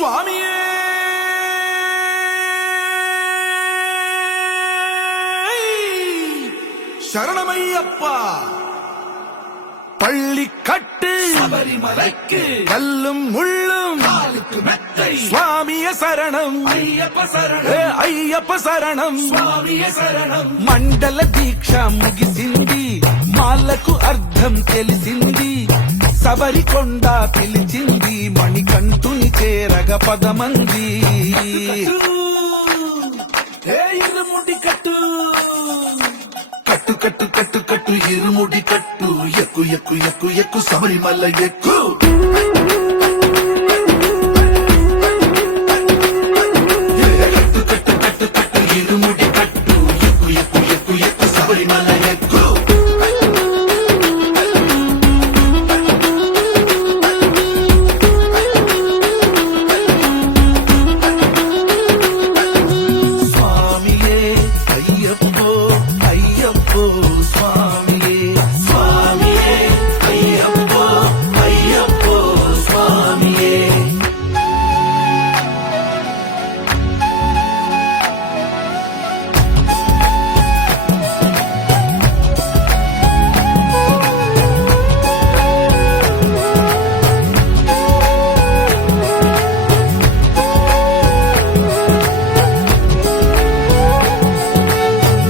స్వామియే శరణమయ్యప్ప பள்ளிக்கட்டு சபரிமலைக்கு கல்லும் முள்ளும் காலுக்கு மெத்தை சுவாமிய சரணம் ஐயப்ப சரணம் అయ్యప్ప శరణం స్వామియ శరణం మండల దీక్ష ముగిసింది మాలకు అర్థం తెలిసింది శబరికొండ పిలిచింది మణికంఠుని చేరగ పదమంది ఇరుముడి కట్టు కట్టు కట్టు కట్టు కట్టు ఇరుముడి కట్టు ఎక్కు ఎక్కు ఎక్కు ఎక్కు శబరిమల ఎక్కు కట్టు కట్టు కట్టు కట్టు ఇరుముడి కట్టు ఎక్కు ఎక్కు ఎక్కు ఎక్కు శబరిమల ఎక్కు స్వామియే అయ్యప్పో అయ్యప్పో స్వామియే స్వామియే అయ్యప్పో అయ్యప్పో స్వామియే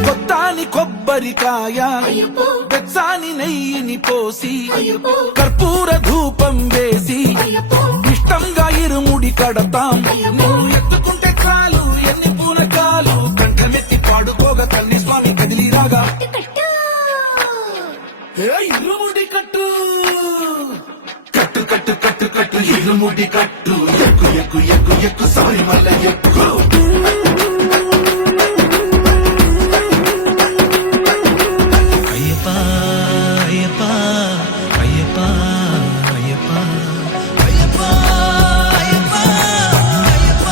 కొత్తాని కొబ్బరికాయ వెచ్చాని నెయ్యిని పోసి కర్పూర ధూపం వేసి ఇష్టంగా ఇరుముడి కడతాం నువ్వు ఎత్తుకుంటే చాలు ఎన్ని పూనకాలు కంఠమెత్తి పాడుకోగా కన్ని స్వామి కదిలి రాగా ఇరుముడి కట్టు కట్టు కట్టు కట్టు కట్టు ఇరుముడి కట్టు ఎక్కు ఎక్కు ఎక్కు ఎక్కు శబరిమల ఎక్కు అయ్యప్ప అయ్యప్ప అయ్యప్ప అయ్యప్ప అయ్యప్ప అయ్యప్ప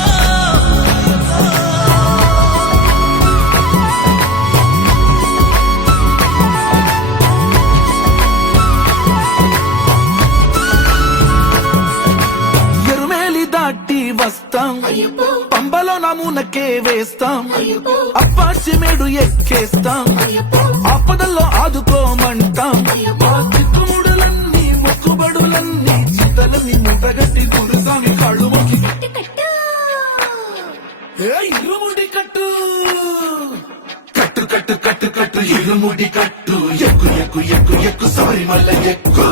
ఎరుమేలి దాటి వస్తాం పంబలో నమూనకే వేస్తాం అప్పాచిమేడు ఎక్కేస్తాం ఆపదల్లో ఆదుకోమంటాం మా చిక్కుముడులన్నీ మొక్కుబడులన్నీ చింతలన్నీ ముట్టగట్టి గురుస్వామి కాళ్ళు మొక్కి ఇరుముడి కట్టు కట్టు కట్టు కట్టు కట్టు ఇరుముడి కట్టు ఎక్కు ఎక్కు ఎక్కు ఎక్కు శబరిమల ఎక్కు